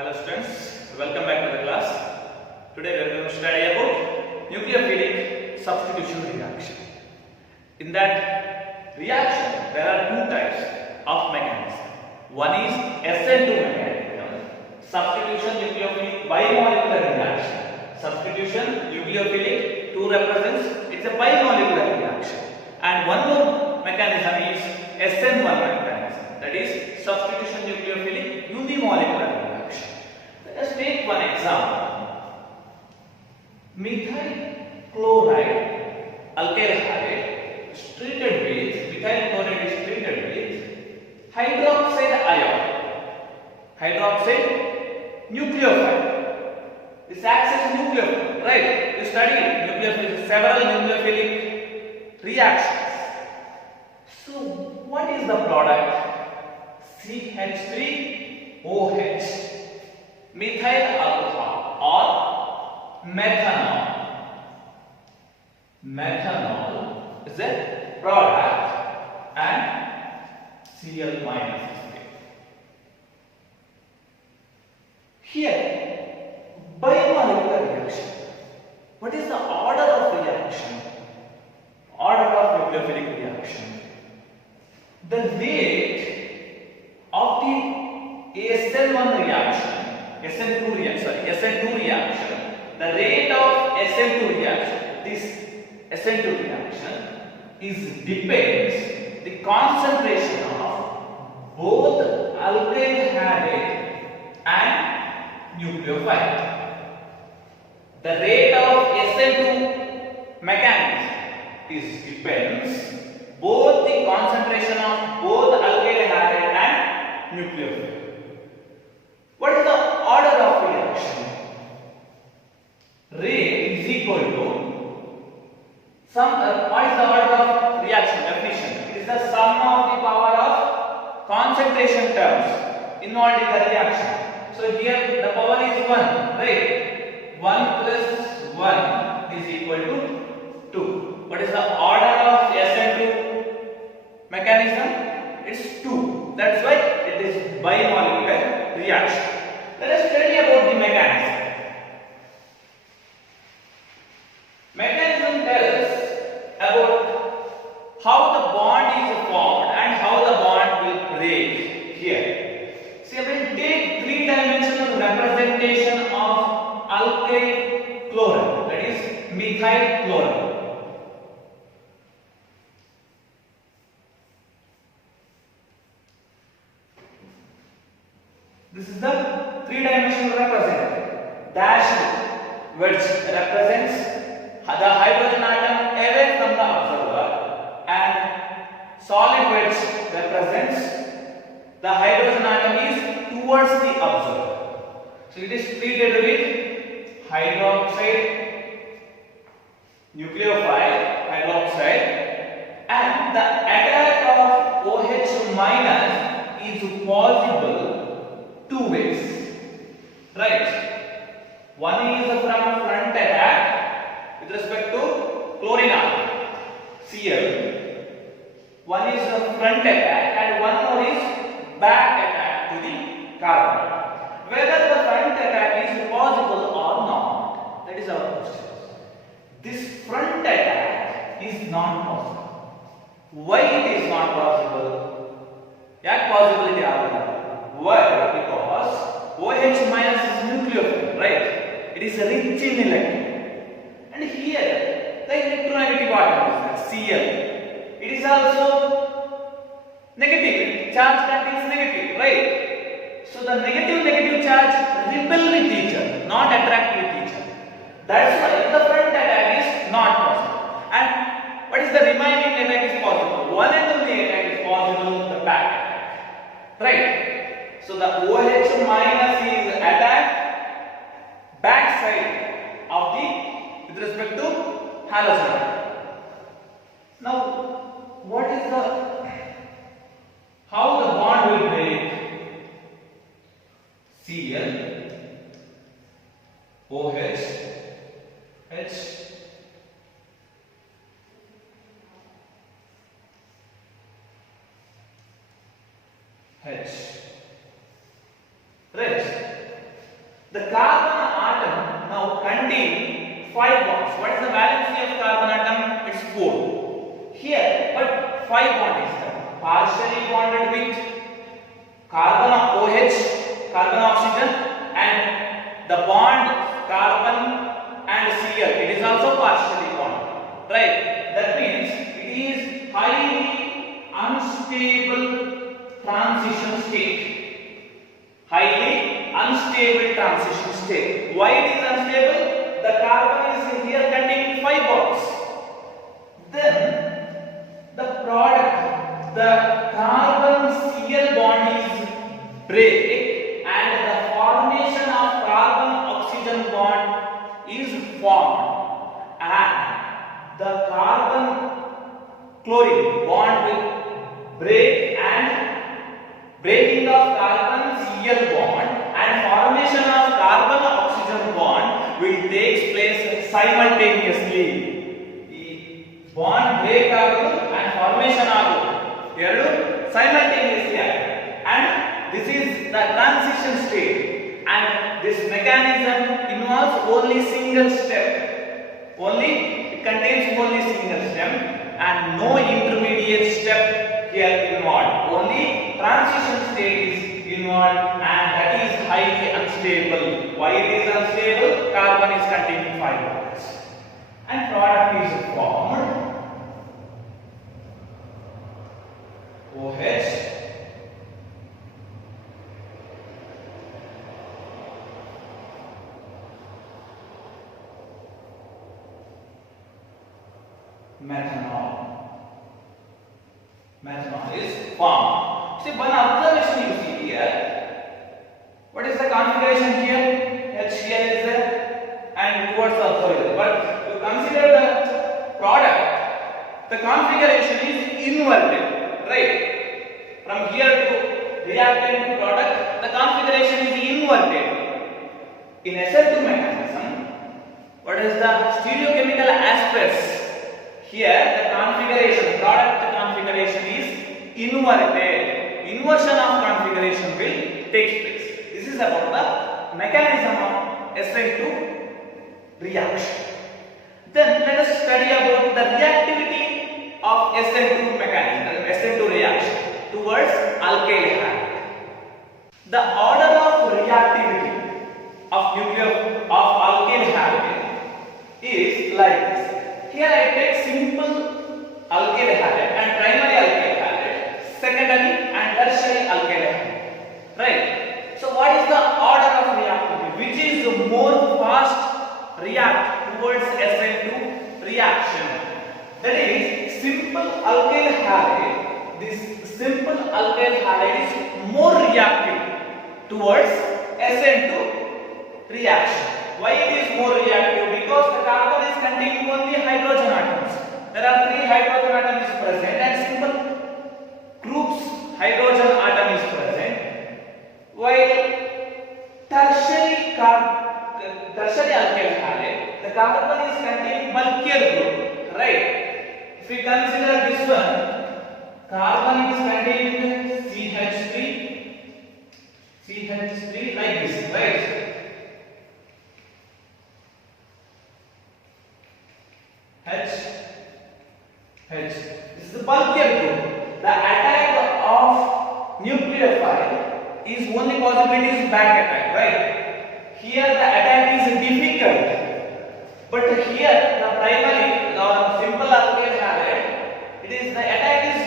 Hello students, welcome back to the class. Today we are going to study about nucleophilic substitution reaction. In that reaction, there are two types of mechanism. One is SN2 mechanism, substitution nucleophilic bimolecular reaction. Substitution nucleophilic 2 represents it's a bimolecular reaction. And one more mechanism is SN1 mechanism, that is substitution nucleophilic unimolecular reaction. Let us take one example. Methyl chloride alkyl halide is treated with hydroxide ion, hydroxide nucleophile. This acts as nucleophile, right? You study nucleophilic, several nucleophilic reactions. So what is the product? CH3OH, methyl alcohol or methanol. Methanol is a product and Cl minus is there. Here, bimolecular reaction. What is the order of reaction? Order of nucleophilic reaction. The rate of the SN1 reaction, SN2 reaction, the rate of SN2 reaction, this SN2 reaction depends the concentration of both alkyl halide and nucleophile. The rate of SN2 mechanism depends both the concentration of both alkyl halide and nucleophile. What is the order of reaction? Rate is equal to what is the order of reaction definition? It is the sum of the power of concentration terms involved in the reaction. So here the power is 1, right? 1 plus 1 is equal to 2. What is the order of SN2 mechanism? It's 2. That's why it is bimolecular reaction. Let us study about the mechanism. Mechanism tells about how the bond is formed and how the bond will break here. See, I will take three-dimensional representation of alkyl chloride, that is methyl chloride. This is the three-dimensional representative. Dashed which represents the hydrogen atom away from the observer, and solid which represents the hydrogen atom is towards the observer. So it is treated with hydroxide nucleophile, hydroxide, and the attack of OH minus is possible two ways, right? One is from front attack with respect to chlorine atom, Cl. One is front attack and one more is back attack to the carbon. Whether the front attack is possible or not, that is our question. This front attack is not possible. Why it is not possible? Yak possibility agala. Why? Because OH minus is nucleophile, right? It is rich in electron. And here the electronegative atom is Cl. It is also negative. Charge contains negative, right? So the negative charge repel with each other, not attract with each other. That's why the front attack is not possible. And what is the remaining attack is possible? One and only attack is possible, the back attack, right? So the OH minus is attacked back side of the with respect to halogen. Now, what is how the bond will break? Cl, OH, H, H. Right. The carbon atom now contain 5 bonds. What is the valency of carbon atom? It's 4. Here, but 5 bond is there. Partially bonded with carbon OH, carbon oxygen, and the bond carbon and Cl. It is also partially bonded. Right? That means it is highly unstable transition state. Highly unstable transition state. Why it is unstable? The carbon is here containing 5 bonds. Then the product, the carbon Cl bond is break and the formation of carbon oxygen bond is formed, and the carbon chlorine bond will break and breaking of carbon Cl bond and formation of carbon oxygen bond will take place simultaneously. Bond break agudu and formation agudu eradu simultaneously agudu, and this is the transition state, and this mechanism involves only single step. Only it contains only single step and no intermediate step here involved. Only transition state is involved, and that is highly unstable. Why it is unstable? Carbon is containing 5 bonds and product is formed OH methanol. Methanol is formed. See, one observation you see here. What is the configuration here? HCl is there and towards the observer. But you consider the product, the configuration is inverted, right? From here to reactant to product, the configuration is inverted. In SL2 mechanism, what is the stereochemical aspects? Here the configuration, product configuration is inverted. Inversion of configuration will take place. This is about the mechanism of SN2 reaction. Then let us study about the reactivity of SN2 mechanism, SN2 reaction towards alkyl halide. The order of reactivity of alkyl halide is like this. Here I take simple alkyl halide and primary alkyl halide, secondary and tertiary alkyl halide. Right? So what is the order of reactivity? Which is more fast react towards SN2 reaction? That is simple alkyl halide. This simple alkyl halide is more reactive towards SN2 reaction. Why it is more reactive? Because the carbon is containing only hydrogen atoms. There are 3 hydrogen atoms present and simple groups hydrogen atom is present. While tertiary alkyl halide, the carbon is containing bulkier group, right? If we consider this one, carbon is containing CH3 like this, right? H. This is the bulkier group. The attack of nucleophile is only possibility is back attack, right? Here the attack is difficult, but here the primary or simple alkyl halide, it is the attack is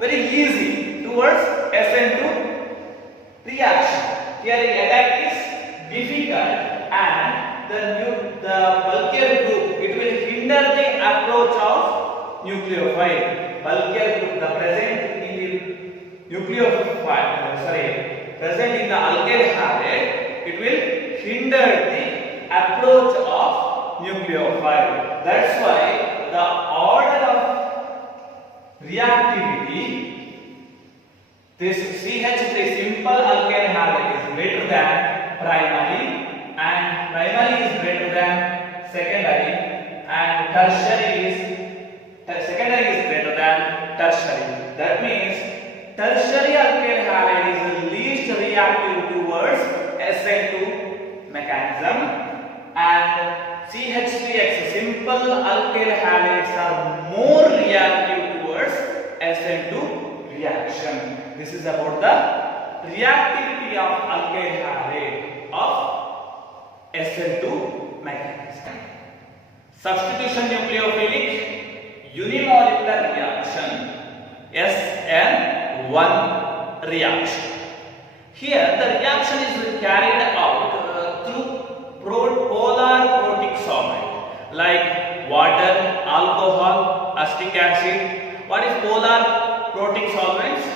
very easy towards SN2 reaction. Here the attack is difficult, and the bulkier group, it will hinder the approach of nucleophile. Bulkier group, the present in the present in the alkyl halide, it will hinder the approach of nucleophile. That's why the order of reactivity, this CH3 simple alkyl halide is greater than primary, and primary is greater than secondary, and tertiary is greater than tertiary. That means tertiary alkyl halide is the least reactive towards SN2 alkyl halides are more reactive towards SN2 reaction. This is about the reactivity of alkyl halide of SN2 mechanism. Substitution nucleophilic unimolecular reaction, SN1 reaction. Here the reaction is carried out through polar protic solvent like water, alcohol, acetic acid. What is polar protic solvents?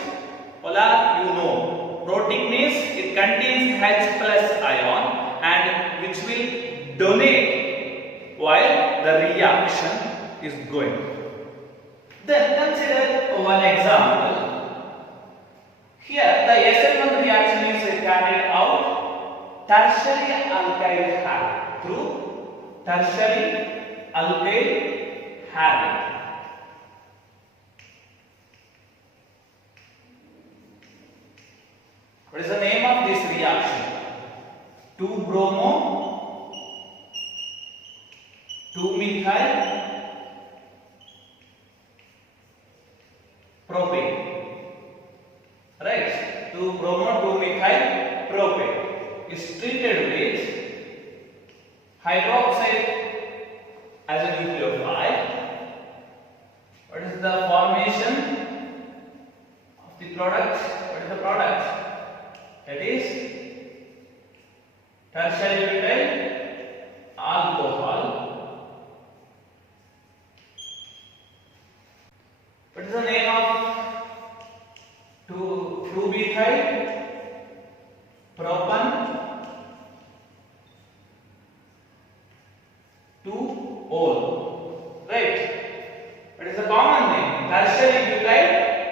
Polar, you know. Protic means it contains H plus ion and which will donate while the reaction is going. Then consider one example. Here the SN1 reaction is carried out tertiary alkyl halide through tertiary alkyl halide. What is the name of this reaction? 2-bromo 2-methyl propane. Right? 2-bromo 2-methyl propane is treated with hydroxide as a nucleophile. What is the formation of the product? What is the product? That is tertiary butyl alcohol. What is the name of 2-methyl propan 2-ol. Right? What is the common name? Tertiary butyl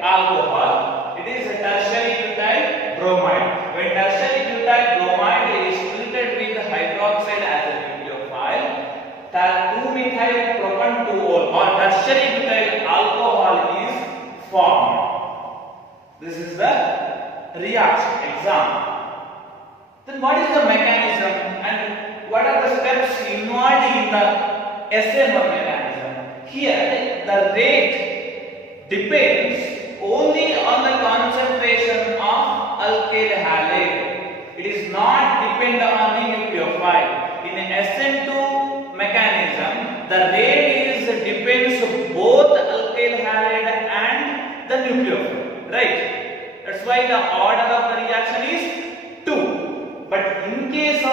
alcohol. It is a tertiary butyl bromide. When tertiary butyl bromide is treated with hydroxide as a nucleophile, 2-methyl propan 2-ol or tertiary butyl alcohol is formed. This is the reaction example. Then what is the mechanism and what are the steps involved in the SN1 mechanism? Here the rate depends only on the concentration of alkyl halide. It is not depend on the nucleophile. In SN2 mechanism, the rate is depends both alkyl halide and the nucleophile. Right? That's why the order of the reaction is 2. But in case of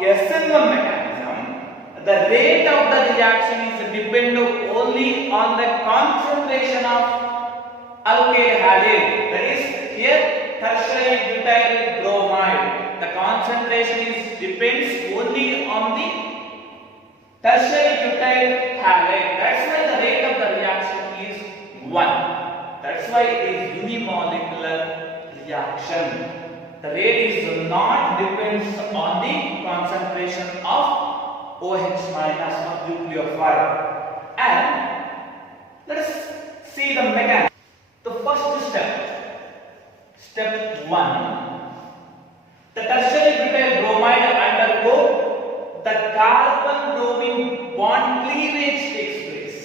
SN1 mechanism, the rate of the reaction is depend only on the concentration of alkyl halide. That is here tertiary butyl bromide. The concentration is depends only on the tertiary butyl halide. That's why the rate of the reaction is 1. That's why it is unimolecular reaction. The rate is not depends on the concentration of OH minus or nucleophile. And let us see the mechanism. The first step, step 1, the tertiary butyl bromide undergo the carbon-bromine bond cleavage takes place.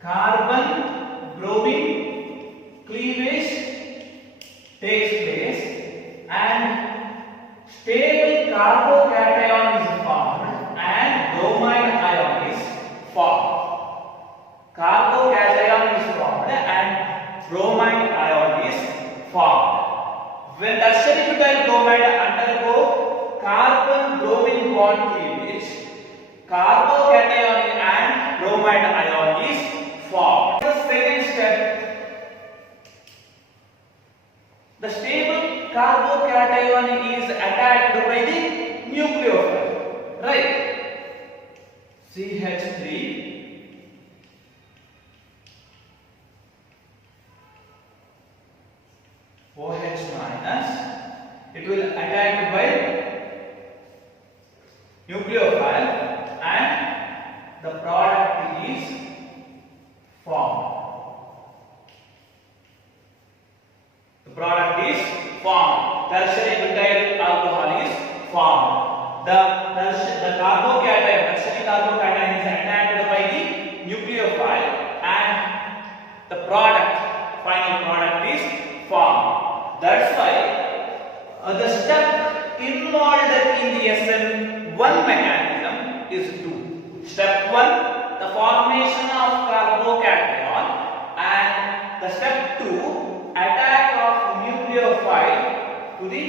Carbon-bromine cleavage takes place and stable carbocation is formed and bromide ion is formed. Carbocation is formed and bromide ion is formed. When tertiary butyl bromide undergo carbon-bromine bond cleavage, carbocation and bromide ion is formed. The second step, the stable carbocation is attacked by the nucleophile, right? CH3 OH minus, it will attack by nucleophile and the product is formed. The product is formed. Tertiary butyl alcohol is formed. The carbocation, tertiary carbocation is attacked by the nucleophile and the product, final product is formed. That's why the step involved in the SN1 mechanism is 2. Step 1, the formation of carbocation, and the step 2, attack of nucleophile to the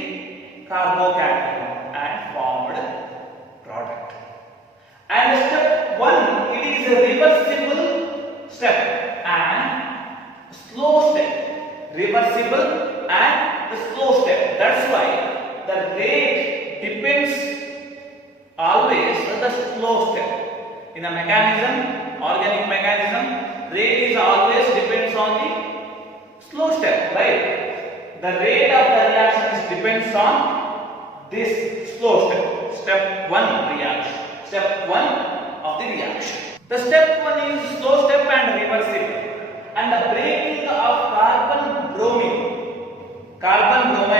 carbocation and formed product. And step 1, it is a reversible step and slow step. Reversible and the slow step. That's why the rate depends always on the slow step. In a mechanism, organic mechanism, rate is always depends on the slow step, right? The rate of the reaction depends on this slow step. Step 1 reaction. Step 1 of the reaction. The step 1 is slow step and reversible. And the breaking of carbon bromide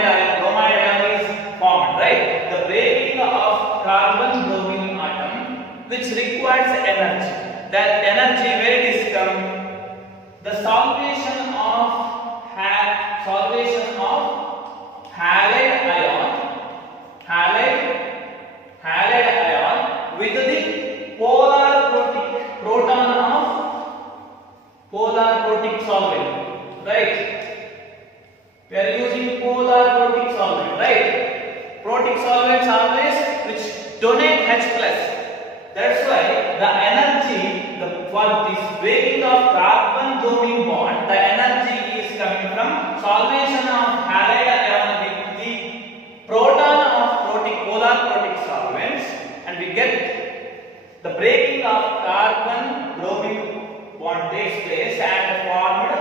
ion is formed, right? The breaking of carbon bromine atom, which requires energy. That energy, where it is come? The solvation of halide ion with the polar protic solvent, right? We are using polar protic solvent, right? Protic solvents always which donate H plus. That's why the energy for this breaking of carbon bromine bond, the energy is coming from solvation of halide ion with the proton of polar protic solvents, and we get the breaking of carbon bromine bond takes place and formed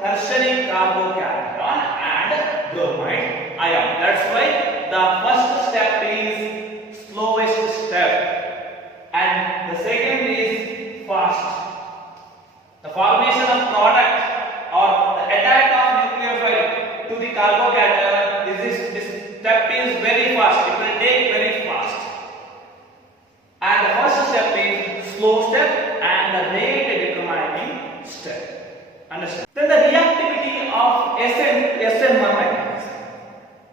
tertiary carbocation and bromide ion. That's why the first step is slowest step and the second is fast. The formation of product or the attack of nucleophile to the carbocation, this step is very fast. It will take very fast. And the first step is slow step and the rate determining step. Understand? Then the reactivity of SN1 mechanism.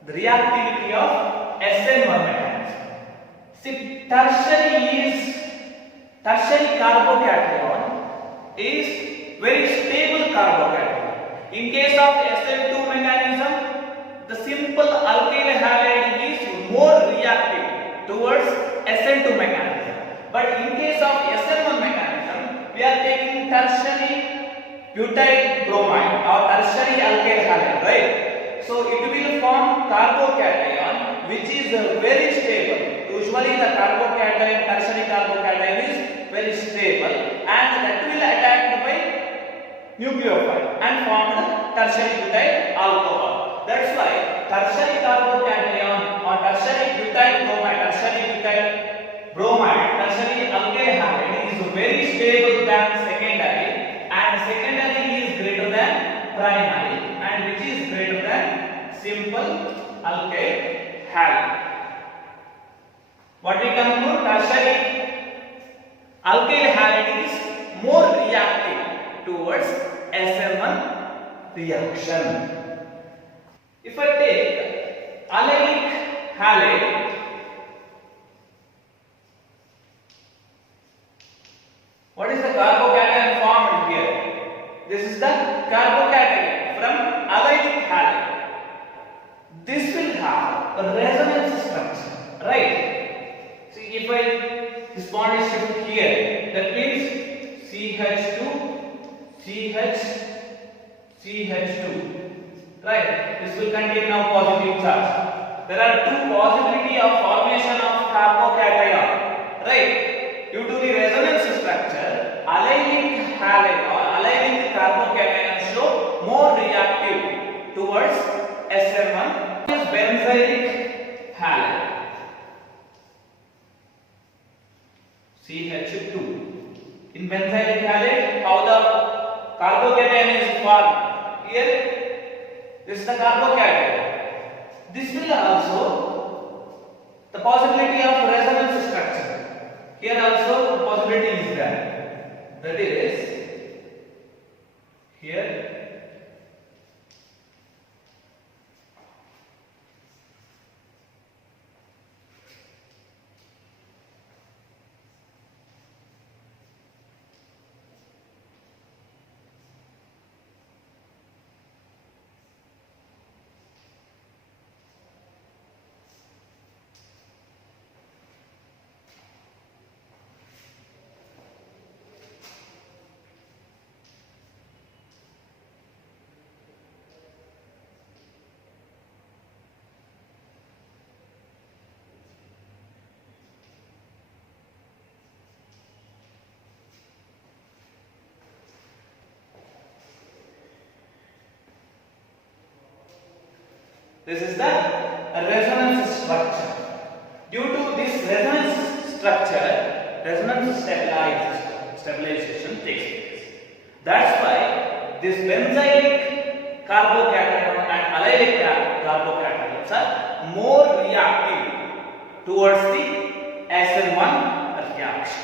The reactivity of SN1 mechanism. See, tertiary carbocation is very stable carbocation. In case of SN2 mechanism, the simple alkyl halide is more reactive towards SN2 mechanism. But in case of SN1 mechanism, we are taking tertiary butyl bromide or tertiary alkyl halide, right? So it will form carbocation which is very stable. Usually the carbocation, tertiary carbocation is very stable and that will attacked by nucleophile and formed tertiary butyl alcohol. That's why tertiary carbocation or tertiary butyl bromide, tertiary alkyl halide is very stable than secondary, and secondary is greater than primary, and which is greater than simple alkyl halide. What we conclude? Tertiary alkyl halide is more reactive towards SN1 reaction. If I take allylic halide, what is the carbocation formed here? This is the carbocation from allylic halide. This will have a resonance structure, right? See, if this bond is shifted here, that means CH2, CH2, right? This will contain now positive charge. There are two possibilities of formation of carbocation, right? Due to the resonance structure, allylic halide or allylic carbocation show more reactive towards SN1. Is benzylic halide, CH2. In benzylic halide, how the carbocation is formed? Here, this is the carbocation. This will also the possibility of resonance structure. Here also the possibility is there. that is here. This is the resonance structure. Due to this resonance structure, resonance stabilization takes place. That's why this benzylic carbocation and allylic carbocations are more reactive towards the SN1 reaction.